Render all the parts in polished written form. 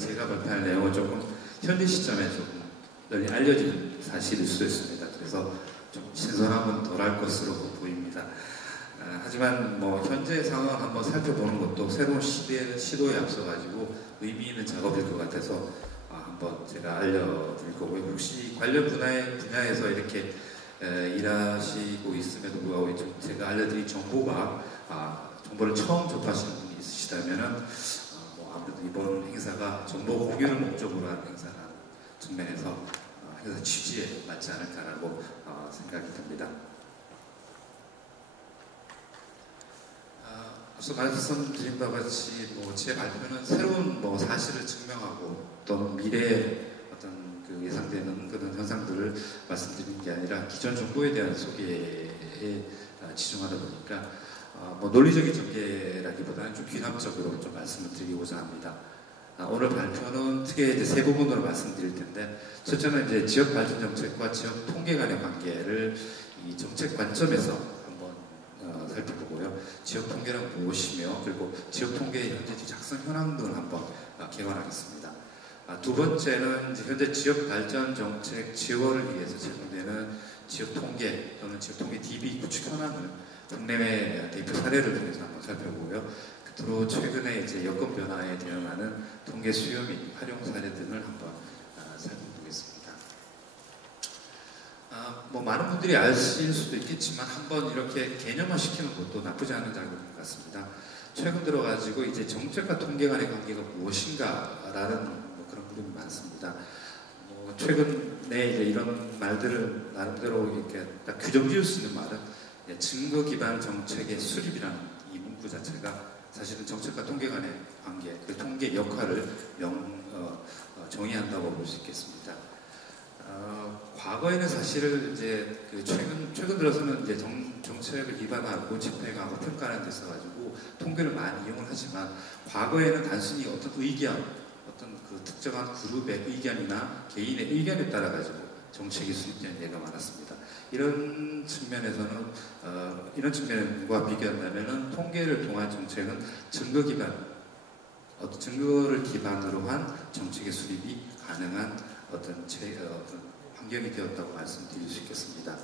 제가 발표할 내용은 조금 현재 시점에 조금 널리 알려진 사실일 수도 있습니다. 그래서 좀 신선함은 덜할 것으로 보입니다. 하지만 뭐 현재 상황을 한번 살펴보는 것도 새로운 시도에 앞서가지고 의미 있는 작업일 것 같아서 한번 제가 알려드릴 거고요. 혹시 관련 분야에서 이렇게 일하시고 있음에도 불구하고 제가 알려드린 정보를 처음 접하시는 분이 있으시다면은 아무래도 이번 행사가 정보 공유를 목적으로 하는 행사라는 측면에서 행사 취지에 맞지 않을까라고 생각이 듭니다. 앞서 말씀드린 바와 같이 제 발표는 새로운 사실을 증명하고 또는 미래에 어떤 그 예상되는 그런 현상들을 말씀드리는 게 아니라 기존 정보에 대한 소개에 치중하다 보니까 논리적인 전개라기보다는 좀 귀납적으로 좀 말씀을 드리고자 합니다. 오늘 발표는 크게 이제 세 부분으로 말씀드릴 텐데, 첫째는 이제 지역 발전 정책과 지역 통계 간의 관계를 이 정책 관점에서 한번 살펴보고요. 지역 통계는 무엇이며, 그리고 지역 통계의 현재 작성 현황 등을 한번 개관하겠습니다. 두 번째는 이제 현재 지역 발전 정책 지원을 위해서 제공되는 지역 통계 또는 지역 통계 DB 구축 현황을 국내외 대표 사례를 통해서 한번 살펴보고요. 끝으로 최근에 이제 여건 변화에 대응하는 통계 수요 및 활용 사례 등을 한번 살펴보겠습니다. 많은 분들이 아실 수도 있겠지만 한번 이렇게 개념화 시키는 것도 나쁘지 않은 작업 같습니다. 최근 들어가지고 이제 정책과 통계 간의 관계가 무엇인가라는 그런 부분이 많습니다. 최근에 이제 이런 말들을 나름대로 이렇게 딱 규정 지을 수 있는 말은 증거 기반 정책의 수립이라는 이 문구 자체가 사실은 정책과 통계 간의 관계, 그 통계 역할을 정의한다고 볼 수 있겠습니다. 과거에는 사실은 이제 최근 들어서는 이제 정책을 기반하고 집행하고 평가하는 데 있어가지고 통계를 많이 이용을 하지만, 과거에는 단순히 어떤 의견, 어떤 그 특정한 그룹의 의견이나 개인의 의견에 따라 가지고 정책이 수립된 예가 많았습니다. 이런 측면과 비교한다면은 통계를 통한 정책은 증거를 기반으로 한 정책의 수립이 가능한 어떤 환경이 되었다고 말씀드릴 수 있겠습니다.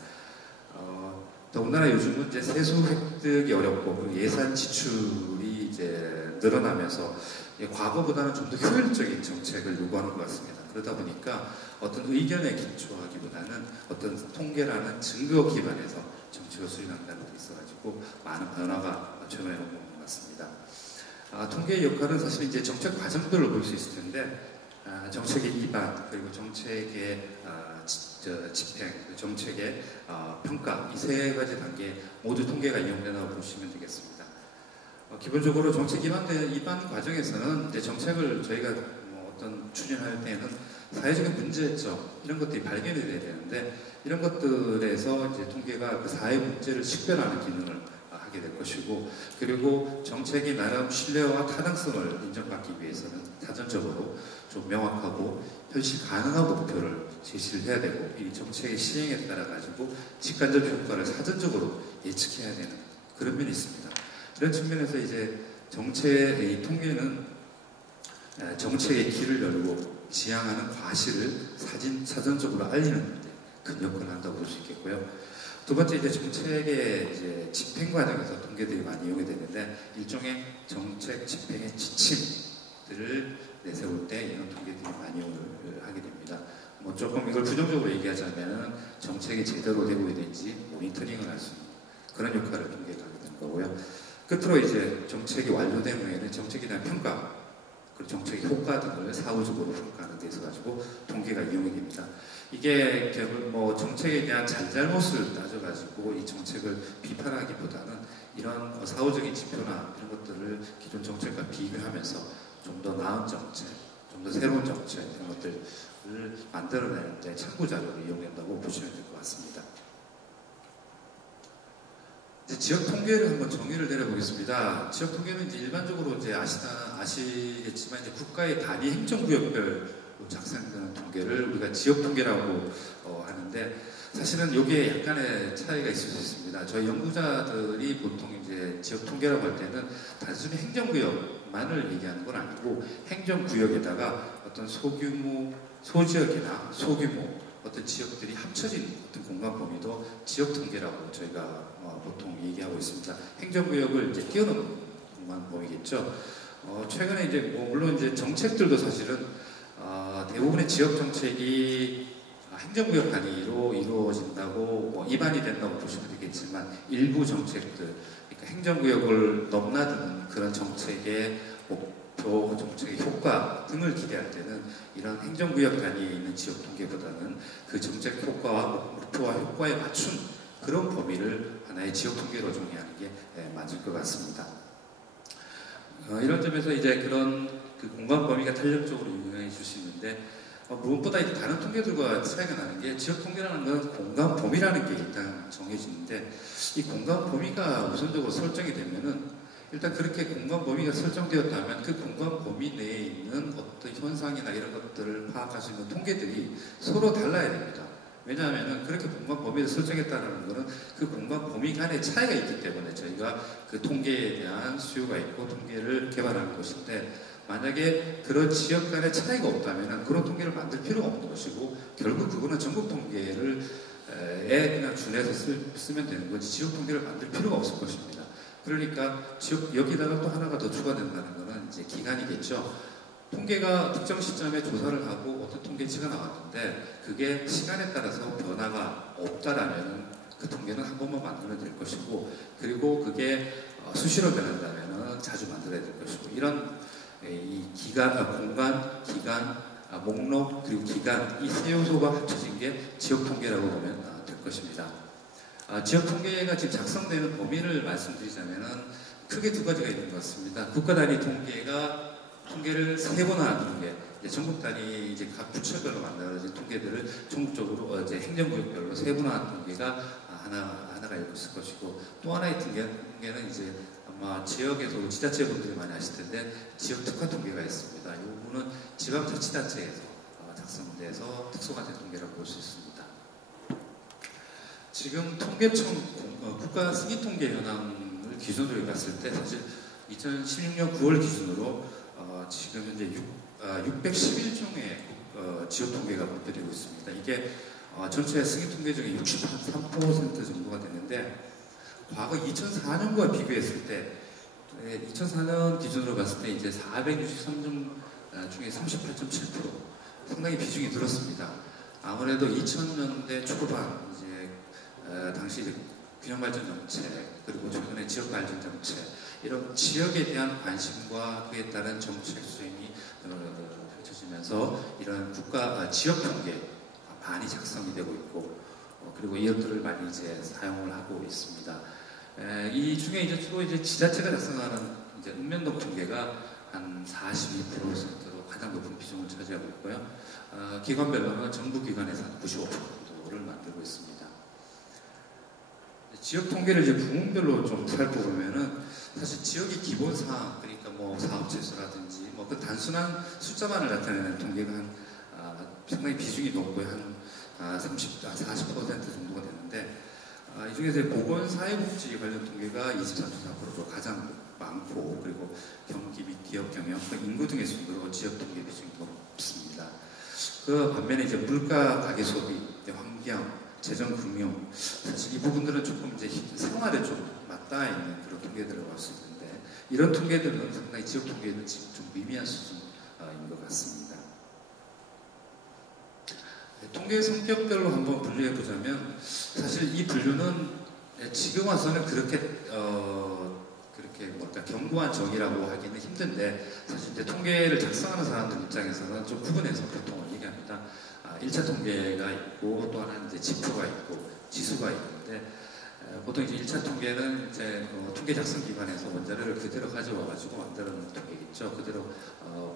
더군다나 요즘은 이제 세수 획득이 어렵고 예산 지출이 이제 늘어나면서 과거보다는 좀 더 효율적인 정책을 요구하는 것 같습니다. 그러다 보니까 어떤 의견에 기초하기보다는 어떤 통계라는 증거 기반에서 정책을 수립한다는 데 있어가지고 많은 변화가 최근에 오는 것 같습니다. 통계의 역할은 사실 이제 정책 과정들을 볼 수 있을 텐데, 정책의 입안, 그리고 정책의 집행, 정책의 평가, 이 세 가지 단계 모두 통계가 이용된다고 보시면 되겠습니다. 기본적으로 정책 입안 과정에서는 이제 정책을 저희가 어떤 추진할 때는 사회적인 문제점, 이런 것들이 발견이 돼야 되는데, 이런 것들에서 이제 통계가 그 사회 문제를 식별하는 기능을 하게 될 것이고, 그리고 정책이 나름 신뢰와 타당성을 인정받기 위해서는 사전적으로 좀 명확하고 현실 가능한 목표를 제시를 해야 되고, 이 정책의 시행에 따라 가지고 직간접 효과를 사전적으로 예측해야 되는 그런 면이 있습니다. 이런 측면에서 이제 정책의 통계는 정책의 길을 열고 지향하는 과실을 사전적으로 알리는 데 큰 역할을 한다고 볼 수 있겠고요. 두 번째, 이제 정책의 이제 집행 과정에서 통계들이 많이 이용이 되는데, 일종의 정책 집행의 지침들을 내세울 때 이런 통계들이 많이 이용을 하게 됩니다. 조금 이걸 부정적으로 얘기하자면 정책이 제대로 되고 있는지 모니터링을 할 수 있는 그런 역할을 통계가 하게 되는 거고요. 끝으로 이제 정책이 완료된 후에는 정책에 대한 평가, 그리고 정책의 효과 등을 사후적으로 평가하는 데 있어 가지고 통계가 이용이 됩니다. 이게 결국 정책에 대한 잘잘못을 따져가지고 이 정책을 비판하기보다는 이런 사후적인 지표나 이런 것들을 기존 정책과 비교하면서 좀 더 나은 정책, 좀 더 새로운 정책, 이런 것들을 만들어내는데 참고자료로 이용된다고 보시면 될 것 같습니다. 이제 지역 통계를 한번 정의를 내려보겠습니다. 지역 통계는 이제 일반적으로 이제 아시겠지만 이제 국가의 단위 행정구역별로 작성되는 통계를 우리가 지역 통계라고 하는데, 사실은 여기에 약간의 차이가 있을 수 있습니다. 저희 연구자들이 보통 이제 지역 통계라고 할 때는 단순히 행정구역만을 얘기하는 건 아니고 행정구역에다가 어떤 소규모, 소지역이나 소규모 어떤 지역들이 합쳐진 어떤 공간 범위도 지역 통계라고 저희가 보통 얘기하고 있습니다. 행정구역을 이제 뛰어넘는 공간 범위겠죠. 최근에 이제 물론 이제 정책들도 사실은 대부분의 지역 정책이 행정구역 단위로 이루어진다고 입안이 된다고 보시면 되겠지만 일부 정책들, 그러니까 행정구역을 넘나드는 그런 정책의 목표, 정책의 효과 등을 기대할 때는 이런 행정구역 단위에 있는 지역 통계보다는 그 정책 효과와 목표와 효과에 맞춘 그런 범위를 하나의 지역 통계로 정의하는 게 맞을 것 같습니다. 이런 점에서 이제 그런 그 공간 범위가 탄력적으로 유명해 주시는데 무엇보다 이제 다른 통계들과 차이가 나는 게 지역 통계라는 건 공간 범위라는 게 일단 정해지는데 이 공간 범위가 우선적으로 설정이 되면은 일단 그렇게 공간 범위가 설정되었다면 그 공간 범위 내에 있는 어떤 현상이나 이런 것들을 파악할 수 있는 통계들이 서로 달라야 됩니다. 왜냐하면 그렇게 공간 범위를 설정했다는 것은 그 공간 범위 간의 차이가 있기 때문에 저희가 그 통계에 대한 수요가 있고 통계를 개발하는 것인데 만약에 그런 지역 간의 차이가 없다면 그런 통계를 만들 필요가 없는 것이고 결국 그거는 전국 통계를 그냥 준해서 쓰면 되는 거지 지역 통계를 만들 필요가 없을 것입니다. 그러니까 여기다가 또 하나가 더 추가된다는 것은 이제 기간이겠죠. 통계가 특정 시점에 조사를 하고 어떤 통계치가 나왔는데 그게 시간에 따라서 변화가 없다라면 그 통계는 한 번만 만들면 될 것이고 그리고 그게 수시로 변한다면 자주 만들어야 될 것이고 이런 이 공간, 기간, 목록 그리고 기간 이 세 요소가 합쳐진 게 지역 통계라고 보면 될 것입니다. 지역 통계가 지금 작성되는 범위를 말씀드리자면은 크게 두 가지가 있는 것 같습니다. 국가 단위 통계를 세 번 하는 통계, 전국 단위 이제 각 부처별로 만들어진 통계들을 전국적으로 이제 행정구역별로 세 번 하는 통계가 하나가 있을 것이고 또 하나의 통계는 이제 아마 지역에서 지자체분들이 많이 아실 텐데 지역 특화 통계가 있습니다. 이 부분은 지방자치단체에서 작성돼서 특수가 된 통계라고 볼 수 있습니다. 지금 통계청 국가 승인 통계 현황을 기준으로 봤을 때 사실 2016년 9월 기준으로 지금 현재 611종의 지역 통계가 발표되고 있습니다. 이게 전체 승인 통계 중에 63% 정도가 되는데 과거 2004년과 비교했을 때 2004년 기준으로 봤을 때 이제 463종 중에 38.7% 상당히 비중이 늘었습니다. 아무래도 2000년대 초반 이제 당시 이제 균형발전 정책 그리고 최근에 지역발전 정책 이런 지역에 대한 관심과 그에 따른 정책 수행이 펼쳐지면서 이런 지역 통계 많이 작성이 되고 있고 그리고 이것들을 많이 이제 사용을 하고 있습니다. 이 중에 이제 주로 이제 지자체가 작성하는 이제 읍면동 통계가 한 42%로 가장 높은 비중을 차지하고 있고요. 기관별로는 정부 기관에서 한 95%를 만들고 있습니다. 지역 통계를 이제 부문별로 좀 살펴보면은 사실 지역의 기본 사항 그러니까 뭐 사업체 수라든지 뭐 그 단순한 숫자만을 나타내는 통계가 상당히 비중이 높고요. 한 40% 정도가 되는데 이 중에서 보건사회복지 관련 통계가 23.4%로 가장 많고 그리고 경기 및 기업 경영, 인구 등의 순으로 지역 통계 비중이 높습니다. 그 반면에 이제 물가, 가계 소비, 환경, 재정, 금융 사실 이 부분들은 조금 이제 생활에 좀 맞닿아 있는 그런 통계들을 볼 수 있는데 이런 통계들은 상당히 지역 통계는 지금 좀 미미한 수준인 것 같습니다. 통계 성격별로 한번 분류해 보자면 사실 이 분류는 지금 와서는 그렇게 뭘까 견고한 정의라고 하기는 힘든데 사실 이제 통계를 작성하는 사람들 입장에서는 좀 구분해서 보통 얘기합니다. 1차 통계가 있고 또 하나는 이제 지표가 있고 지수가 있는데 보통 이제 1차 통계는 이제 통계 작성 기관에서 원자료를 그대로 가져와 가지고 만들어놓은 통계겠죠. 그대로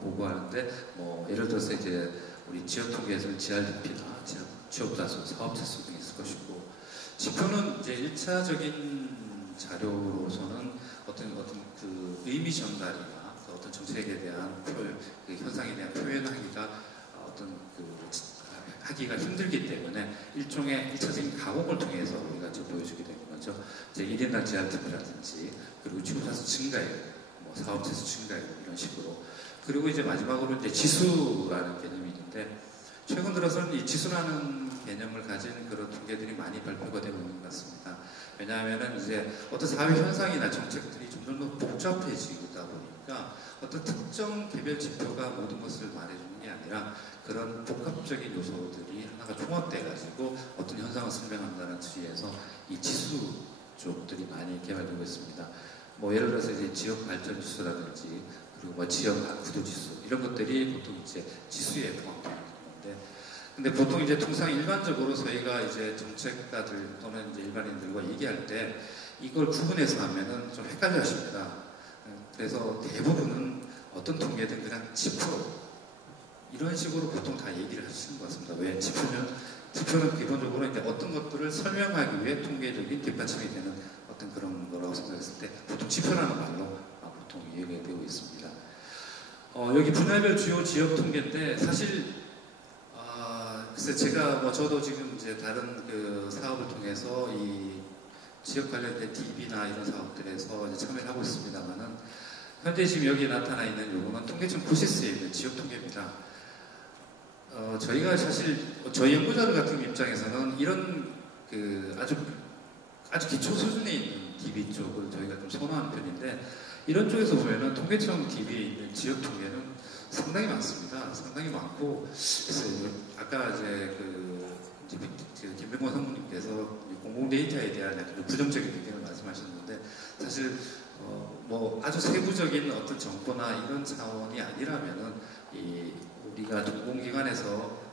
보고하는데 뭐 예를 들어서 이제 우리 지역 통계에서는 GRDP나 취업자 수, 사업자 수 등이 있을 것이고 지표는 이제 1차적인 자료로서는 어떤 그 의미 전달이나 어떤 정책에 대한 그 현상에 대한 표현하기가 어떤 그 하기가 힘들기 때문에 일종의 1차적인 가공을 통해서 우리가 지금 보여주게 되는 거죠. 이제 1인당 제한팀이라든지 그리고 주차수 증가율, 뭐 사업체수 증가율 이런 식으로 그리고 이제 마지막으로 이제 지수라는 개념이 있는데 최근 들어서는 이 지수라는 개념을 가진 그런 통계들이 많이 발표가 되고 있는 것 같습니다. 왜냐하면은 이제 어떤 사회 현상이나 정책들이 점점 더 복잡해지다 보니까 어떤 특정 개별 지표가 모든 것을 말해주는 게 아니라 그런 복합적인 요소들이 하나가 총합돼가지고 어떤 현상을 설명한다는 취지에서 이 지수 쪽들이 많이 개발되고 있습니다. 뭐 예를 들어서 이제 지역 발전 지수라든지 그리고 뭐 지역 구도 지수 이런 것들이 보통 이제 지수에 포함되는 건데, 근데 보통 이제 통상 일반적으로 저희가 이제 정책가들 또는 이제 일반인들과 얘기할 때 이걸 구분해서 하면은 좀 헷갈려 하십니다. 그래서 대부분은 어떤 통계든 그냥 지표 이런 식으로 보통 다 얘기를 하시는 것 같습니다. 왜? 지표는 기본적으로 이제 어떤 것들을 설명하기 위해 통계적인 뒷받침이 되는 어떤 그런 거라고 생각했을 때 보통 지표라는 말로 보통 얘기가 되고 있습니다. 여기 분할별 주요 지역 통계인데 사실 글쎄 제가 뭐 저도 지금 이제 다른 그 사업을 통해서 이 지역 관련된 DB나 이런 사업들에서 이제 참여를 하고 있습니다만은 현재 지금 여기에 나타나 있는 요거는 통계청 코시스에 있는 지역 통계입니다. 저희가 사실 저희 연구자들 같은 입장에서는 이런 그 아주 기초 수준에 있는 DB 쪽을 저희가 좀 선호하는 편인데 이런 쪽에서 보면은 통계청 DB에 있는 지역 통계는 상당히 많습니다. 상당히 많고 그래서 아까 이제 김병권 상무님께서 공공 데이터에 대한 약간 부정적인 의견을 말씀하셨는데 사실 뭐 아주 세부적인 어떤 정보나 이런 차원이 아니라면은 우리가 공공기관에서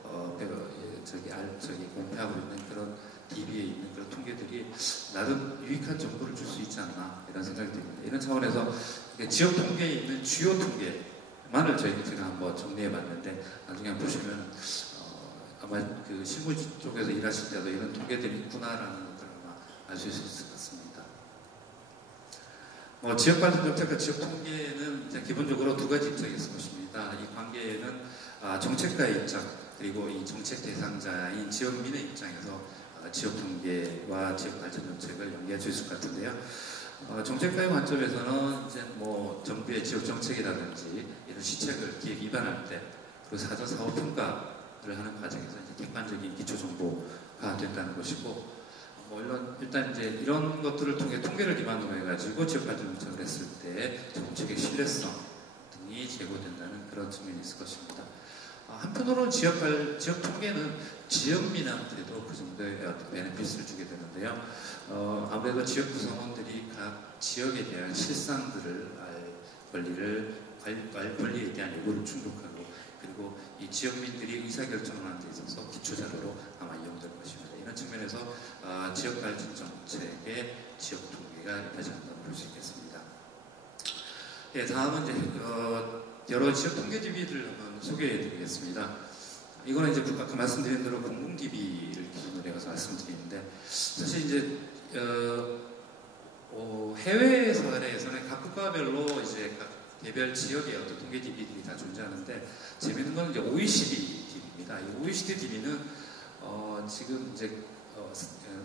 공표하고 있는 그런 DB에 있는 그런 통계들이 나름 유익한 정보를 줄 수 있지 않나 이런 생각이 듭니다. 이런 차원에서 지역 통계에 있는 주요 통계만을 제가 한번 정리해봤는데 나중에 한번 보시면 아마 그 실무 쪽에서 일하실 때도 이런 통계들이 있구나라는 것들을 아마 알 수 있을 것 같습니다. 지역발전 정책과 지역 통계는 이제 기본적으로 두 가지 입장이 있을 것입니다. 이 관계에는 정책가의 입장 그리고 이 정책 대상자인 지역민의 입장에서 지역 통계와 지역 발전 정책을 연계할 수 있을 것 같은데요. 정책가의 관점에서는 이제 뭐 정부의 지역 정책이라든지 이런 시책을 기획 입안할 때 그리고 사전 사업 평가를 하는 과정에서 이제 객관적인 기초 정보가 된다는 것이고, 일단 이제 이런 것들을 통해 통계를 기반으로 해가지고 지역 발전 정책을 했을 때 정책의 신뢰성 등이 제고된다는 그런 측면이 있을 것입니다. 한편으로는 지역 통계는 지역민한테도 그 정도의 베네핏을 주게 되는데요. 아무래도 지역 구성원들이 각 지역에 대한 실상들을 권리에 대한 요구를 충족하고 그리고 이 지역민들이 의사결정을 하는 데 있어서 기초자료로 아마 이용될 것입니다. 이런 측면에서 지역 발전 정책의 지역 통계가 되지 않는다고 볼 수 있겠습니다. 예, 다음은 이제 여러 지역 통계 DB를 한번 소개해 드리겠습니다. 이거는 이제 아까 말씀드린 대로 공공 DB를 기준으로 해서 말씀드리는데 사실 이제 해외 사례에서는 각 국가별로 이제 각 개별 지역의 어떤 통계 DB들이 다 존재하는데 재미있는 건 이제 OECD DB입니다. 이 OECD DB는 지금 이제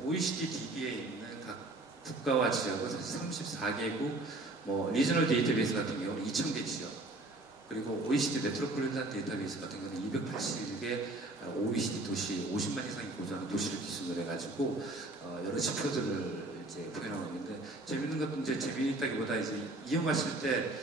OECD DB에 있는 각 국가와 지역은 사실 34개국, 리저널 데이터베이스 같은 경우는 2,000개 지역, 그리고 OECD 메트로폴리탄 데이터베이스 같은 경우는 280개 OECD 도시, 50만 이상이 거주하는 도시를 기준으로 해가지고 여러 지표들을 이제 표현하고 있는데 재밌는 것도 이제 재미있다기보다 이제 이용하실 때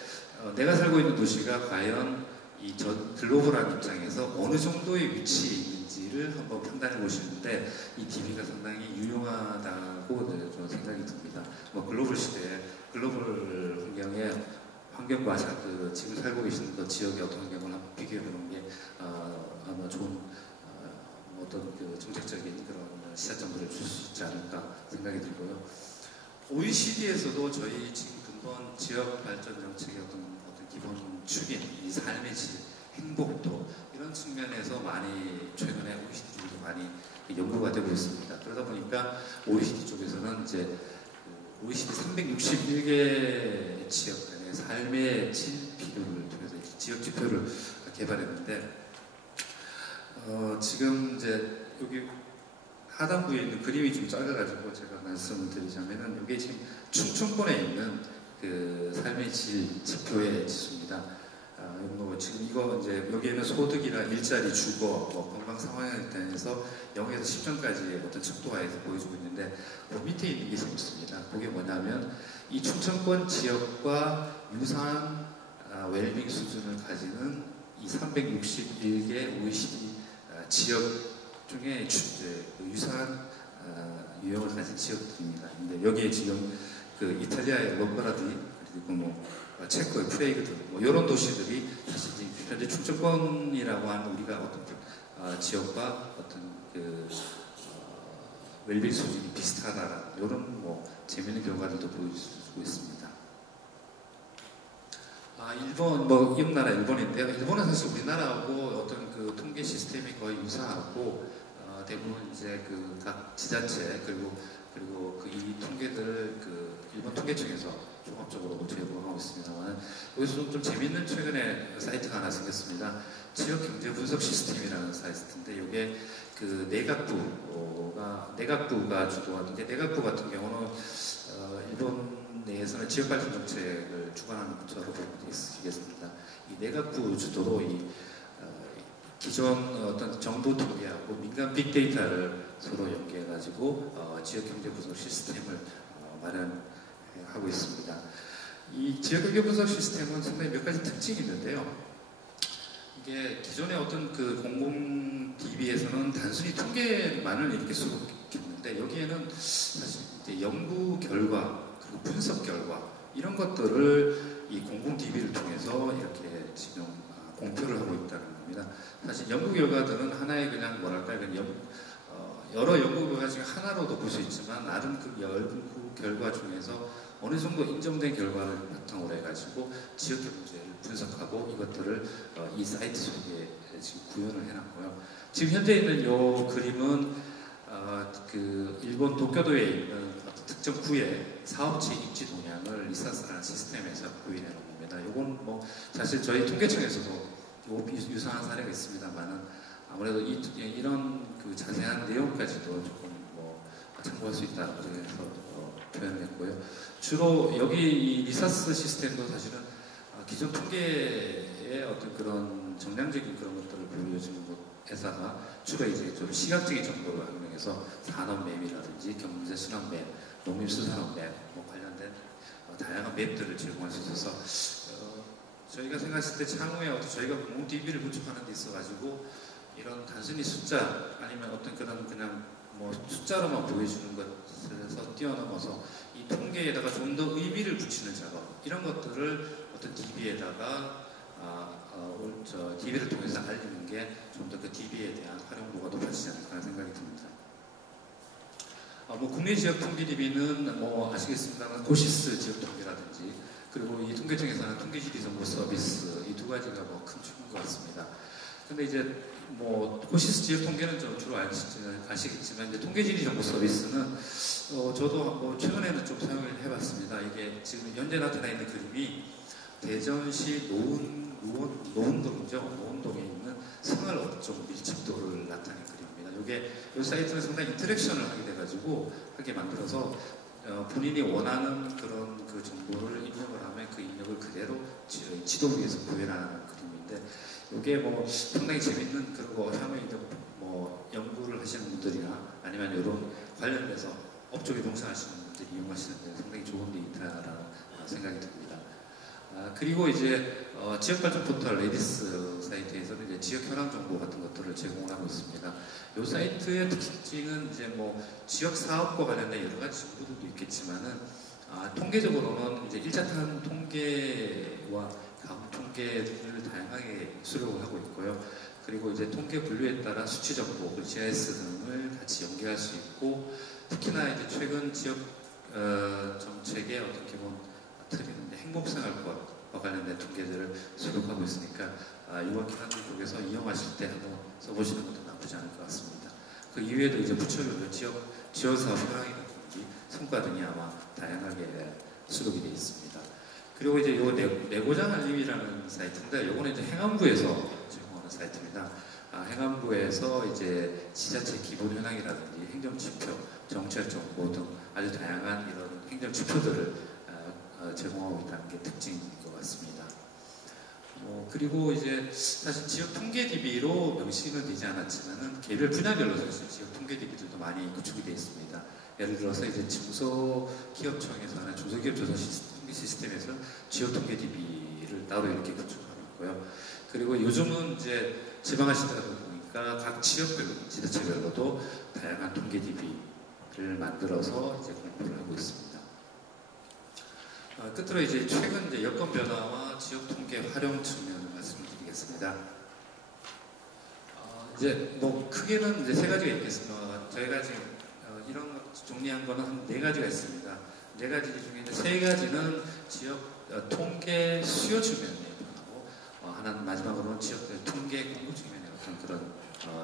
내가 살고 있는 도시가 과연 이 글로벌한 입장에서 어느 정도의 위치에 있는지를 한번 판단해 보시는데 이 DB가 상당히 유용하다고 저는 생각이 듭니다. 글로벌 시대에 글로벌 환경과 지금 살고 계시는 그 지역의 어떤 환경을 한번 비교해 보는 게 아마 좋은 어떤 그 정책적인 그런 시사점들을 줄 수 있지 않을까 생각이 들고요. OECD에서도 저희 지금 근본 지역 발전 정책의 어떤 기본 축인 이 삶의 질, 행복도 이런 측면에서 많이 최근에 OECD도 많이 연구가 되고 있습니다. 그러다 보니까 OECD 쪽에서는 이제 OECD 361개 지역 간의 삶의 질 비교를 통해서 지역 지표를 개발했는데 지금 이제 여기 하단부에 있는 그림이 좀 작아가지고 제가 말씀을 드리자면은 이게 지금 충청권에 있는 그 삶의 질 지표의 지수입니다. 뭐 지금 이거 이제 여기에는 소득이나 일자리, 주거, 뭐 건강 상황에 대해서 0에서 10점까지의 어떤 척도화해서 보여주고 있는데 그 밑에 있는 게 재밌습니다. 그게 뭐냐면 이 충청권 지역과 유사한 웰빙 수준을 가지는 이 361개 OECD 지역 중에 유사한 유형을 가진 지역들입니다. 근데 여기에 지금 그 이탈리아의 로브라디 그리고 뭐 체코의 프레이그드 뭐 이런 도시들이 사실 현재 충청권이라고 하는 우리가 어떤 지역과 어떤 그 웰빙 수준이 비슷하다라는 이런 뭐 재미있는 결과들도 보여주고 있습니다. 일본 뭐 이웃 나라 일본인데요. 일본은 사실 우리나라하고 어떤 그 통계 시스템이 거의 유사하고 대부분 이제 그 각 지자체 그리고 그 이 통계들을 그 일본 통계청에서 종합적으로 제공하고 있습니다만 여기서 좀 재밌는 최근에 사이트가 하나 생겼습니다. 지역 경제 분석 시스템이라는 사이트인데 이게 그 내각부가 주도하는데 내각부 같은 경우는 일본 내에서는 지역 발전 정책을 주관하는 부처로 보면 되겠습니다. 이 내각부 주도로 이 기존 어떤 정부 통계하고 민간 빅데이터를 서로 연계해가지고 지역 경제 분석 시스템을 마련하고 있습니다. 이 지역 경제 분석 시스템은 상당히 몇 가지 특징이 있는데요. 이게 기존의 어떤 그 공공 DB에서는 단순히 통계만을 이렇게 수록했는데 여기에는 사실 이제 연구 결과 그리고 분석 결과 이런 것들을 이 공공 DB를 통해서 이렇게 지금 공표를 하고 있다는 겁니다. 사실 연구 결과들은 하나의 그냥 뭐랄까요, 여러 연구 결과 중에 하나로도 볼 수 있지만 나름 그 연구 결과 중에서 어느 정도 인정된 결과를 바탕으로 해가지고 지역 경제를 분석하고 이것들을 이 사이트 속에 지금 구현을 해놨고요. 지금 현재 있는 이 그림은 그 일본 도쿄도에 있는 특정 구의 사업지 입지 동향을 리사스라는 시스템에서 구현해 놓은 겁니다. 이건 뭐 사실 저희 통계청에서도 유사한 사례가 있습니다만은 아무래도 이런 그 자세한 내용까지도 조금 뭐 참고할 수 있다 그래서 표현을 했고요. 주로 여기 이 리사스 시스템도 사실은 기존 통계의 어떤 그런 정량적인 그런 것들을 보여주는 회사가 주로 이제 좀 시각적인 정보를 활용해서 산업맵이라든지 경제 순환맵, 농림수산업맵 뭐 관련된 다양한 맵들을 제공할 수 있어서 저희가 생각했을 때 향후에 저희가 공공 DB를 구축하는 데 있어가지고 이런 단순히 숫자 아니면 어떤 그런 그냥 뭐 숫자로만 보여주는 것에서 뛰어넘어서 이 통계에다가 좀 더 의미를 붙이는 작업 이런 것들을 어떤 DB에다가 DB를 통해서 알리는 게 좀 더 그 DB에 대한 활용도가 높아지지 않을까 하는 생각이 듭니다. 뭐 국내 지역 통계 DB는 뭐 아시겠습니다만 고시스 지역 통계라든지 그리고 이 통계청에서는 통계지리 정보 서비스 이 두 가지가 뭐 큰 축인 것 같습니다. 근데 이제 뭐 고시스 지역 통계는 주로 아시겠지만 이제 통계지리 정보 서비스는 저도 뭐 최근에는 좀 사용을 해봤습니다. 이게 지금 현재 나타나 있는 그림이 대전시 노은동이죠. 노은동에 있는 생활업종 밀집도를 나타낸 그림입니다. 이게 이 사이트는 상당히 인터랙션을 하게 만들어서 본인이 원하는 그런 그 정보를 입력을 하면 그 입력을 그대로 지도 위에서 구현하는 그림인데 이게 뭐 상당히 재밌는 그리고 향후에 뭐 연구를 하시는 분들이나 아니면 이런 관련돼서 업종에 종사하시는 분들이 이용하시는 데 상당히 좋은 데이터라는 생각이 듭니다. 그리고 이제 지역발전 포털 레디스 사이트에서는 이제 지역 현황 정보 같은 것들을 제공을 하고 있습니다. 이 사이트의 특징은 이제 뭐 지역 사업과 관련된 여러 가지 정보들도 있겠지만은 통계적으로는 이제 1차탄 통계와 다음 통계를 다양하게 수록을 하고 있고요. 그리고 이제 통계 분류에 따라 수치 정보, GIS 등을 같이 연계할 수 있고 특히나 이제 최근 지역 정책의 어떤 기본 틀이는데 행복생활권과 관련된 통계들을 수록하고 있으니까 이번 기관들 쪽에서 이용하실 때 한번 써보시는 것도 나쁘지 않을 것 같습니다. 그 이외에도 이제 부처별로 지역사업 현황이라든지 성과 등이 아마 다양하게 수록이 되어 있습니다. 그리고 이제 요 내고장 알림이라는 사이트인데 요거는 이제 행안부에서 제공하는 사이트입니다. 행안부에서 이제 지자체 기본 현황이라든지 행정지표, 정책 정보 등 아주 다양한 이런 행정지표들을 제공하고 있다는 게 특징인 것 같습니다. 그리고 이제 사실 지역 통계 DB로 명시는 되지 않았지만은 개별 분야별로 사실 지역 통계 DB들도 많이 구축이 되어 있습니다. 예를 들어서 이제 중소기업청에서는 중소기업 조사 통계 시스템에서 지역 통계 DB를 따로 이렇게 구축하고 있고요. 그리고 요즘은 이제 지방화시대다 보니까 각 지역별로, 지자체별로도 다양한 통계 DB를 만들어서 이제 공부를 하고 있습니다. 끝으로 이제 최근 이제 여건 변화와 지역 통계 활용 측면을 말씀드리겠습니다. 이제 뭐 크게는 이제 세 가지가 있겠습니다. 저희가 지금 이런 것 정리한 거는 한 4가지가 있습니다. 4가지 중에 이제 3가지는 지역 통계 수요 측면에 변하고 하나는 마지막으로는 지역 통계 공급 측면에 어떤 그런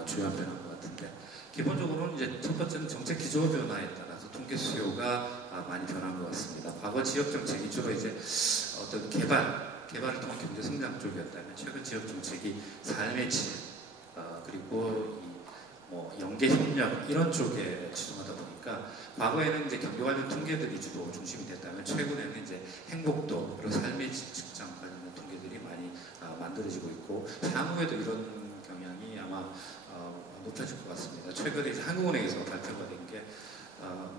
주요한 변화인 것 같은데, 기본적으로는 이제 첫 번째는 정책 기조 변화에 따라서 통계 수요가 많이 변한 것 같습니다. 과거 지역 정책이 주로 이제 어떤 개발을 통한 경제 성장 쪽이었다면, 최근 지역 정책이 삶의 질, 그리고 뭐 연계 협력 이런 쪽에 치중하다 보니까, 과거에는 이제 경제 관련 통계들이 주로 중심이 됐다면, 최근에는 이제 행복도 그리고 삶의 질 측정 관련된 통계들이 많이 만들어지고 있고, 향후에도 이런 경향이 아마 높아질 것 같습니다. 최근에 이제 한국은행에서 발표가 된 게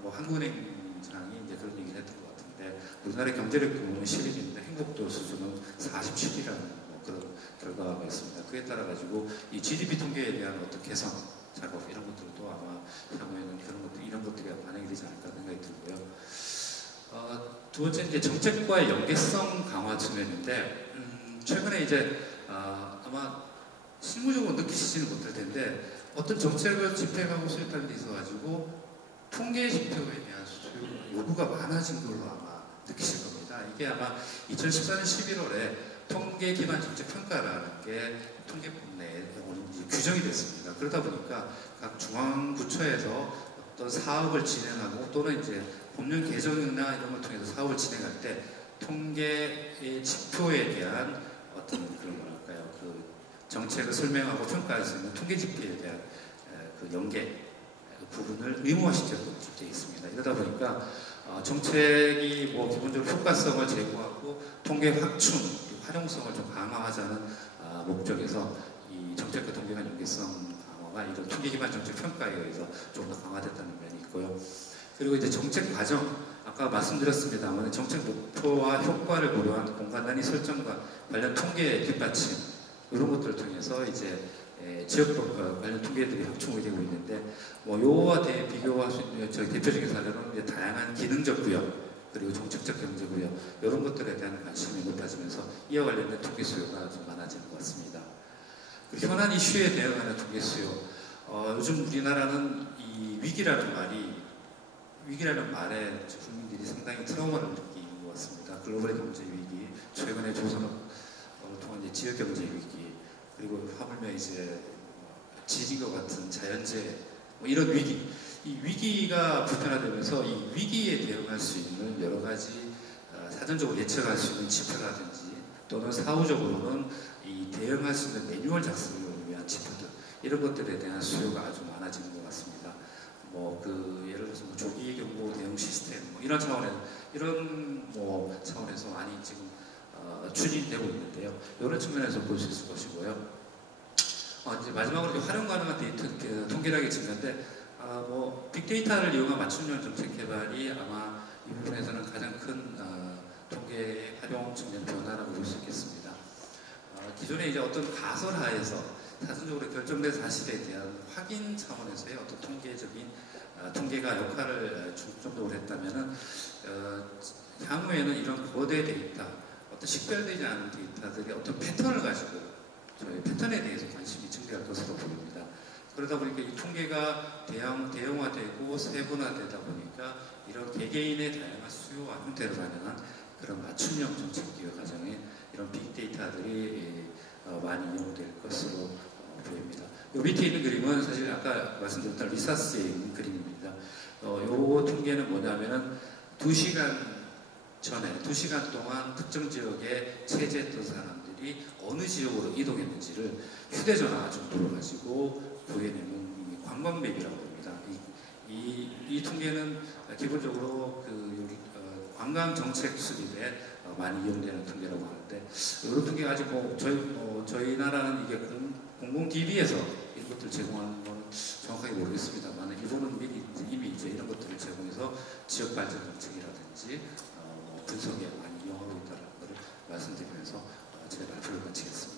뭐 한국은행장이 이제 그런 얘기를 했던 것 같은데, 우리나라의 경제력 규모는 11인데 행복도 수준은 47이라는 뭐 그런 결과가 있습니다. 그에 따라 가지고 이 GDP 통계에 대한 어떤 개선 작업 이런 것들도 아마 향후에는 이런 것들이 반영이 되지 않을까 생각이 들고요. 두 번째 이제 정책과의 연계성 강화 측면인데, 최근에 이제 아마 실무적으로 느끼시지는 못할 텐데, 어떤 정책을 집행하고 수립하게 돼 있어가지고 통계 지표에 대한 요구가 많아진 걸로 아마 느끼실 겁니다. 이게 아마 2014년 11월에 통계 기반 정책 평가라는 게 통계법 내에 규정이 됐습니다. 그러다 보니까 각 중앙부처에서 어떤 사업을 진행하고 또는 이제 법령 개정이나 이런 걸 통해서 사업을 진행할 때 통계의 지표에 대한 어떤 그런 뭐랄까요, 그 정책을 설명하고 평가할 수 있는 통계 지표에 대한 그 연계 부분을 의무화시켜서 되어 있습니다. 이러다 보니까 정책이 뭐 기본적으로 효과성을 제고하고 통계 확충, 활용성을 좀 강화하자는 목적에서 이 정책과 통계 간 연계성 강화가 이런 통계 기반 정책 평가에 의해서 좀 더 강화됐다는 면이 있고요. 그리고 이제 정책 과정, 아까 말씀드렸습니다만 정책 목표와 효과를 고려한 공간 단위 설정과 관련 통계 뒷받침 이런 것들을 통해서 이제 지역 관련 통계들이 확충이 되고 있는데, 뭐 요와 비교할 수 있는 저희 대표적인 사례로는 이제 다양한 기능적 부여 그리고 정책적 경제 부여 이런 것들에 대한 관심이 높아지면서 이와 관련된 통계 수요가 좀 많아지는 것 같습니다. 현안 이슈에 대응하는 통계 수요. 요즘 우리나라는 이 위기라는 말에 국민들이 상당히 트라우마를 느끼는 것 같습니다. 글로벌 경제 위기, 최근에 조선업을 통한 이제 지역 경제 위기, 그리고 하물며 이제 지진과 같은 자연재해, 뭐 이런 위기, 이 위기가 보편화되면서 이 위기에 대응할 수 있는 여러 가지 사전적으로 예측할 수 있는 지표라든지 또는 사후적으로는 이 대응할 수 있는 매뉴얼 작성을 위한 지표들, 이런 것들에 대한 수요가 아주 많아지는 것 같습니다. 뭐 예를 들어서 뭐 조기 경보 대응 시스템, 뭐 이런 차원에서 많이 지금 추진되고 있는데요. 이런 측면에서 볼 수 있을 것이고요. 이제 마지막으로 활용 가능한 데이터 통계라기 측면인데, 뭐 빅데이터를 이용한 맞춤형 정책 개발이 아마 이 부분에서는 가장 큰 통계 활용 측면 변화라고 볼 수 있겠습니다. 기존에 이제 어떤 가설하에서 사전적으로 결정된 사실에 대한 확인 차원에서의 어떤 통계가 역할을 중점적으로 했다면은 향후에는 이런 거대 데이터, 어떤 식별되지 않은 데이터들이 어떤 패턴을 가지고 저희 패턴에 대해서 관심이 증대할 것으로 보입니다. 그러다 보니까 이 통계가 대형화되고 세분화되다 보니까 이런 개개인의 다양한 수요와 형태를 반영한 그런 맞춤형 정책 기획 과정에 이런 빅데이터들이 많이 이용될 것으로 보입니다. 이 밑에 있는 그림은 사실 아까 말씀드렸던 리사스에 있는 그림입니다. 이 통계는 뭐냐면은 2시간 전에 2시간 동안 특정 지역에 체제했던 사람들이 어느 지역으로 이동했는지를 휴대전화 정도로 가지고 구해내는 관광맵이라고 합니다. 이 통계는 기본적으로 관광 정책 수립에 많이 이용되는 통계라고 하는데, 이런 통계가 아직 저희 나라는 이게 공공 DB에서 이런 것들을 제공하는 건 정확하게 모르겠습니다만, 일본은 이미 이제 이런 것들을 제공해서 지역 발전 정책이라든지 분석에 많이 이용하고 있다는 것을 말씀드리면서 제 발표를 마치겠습니다.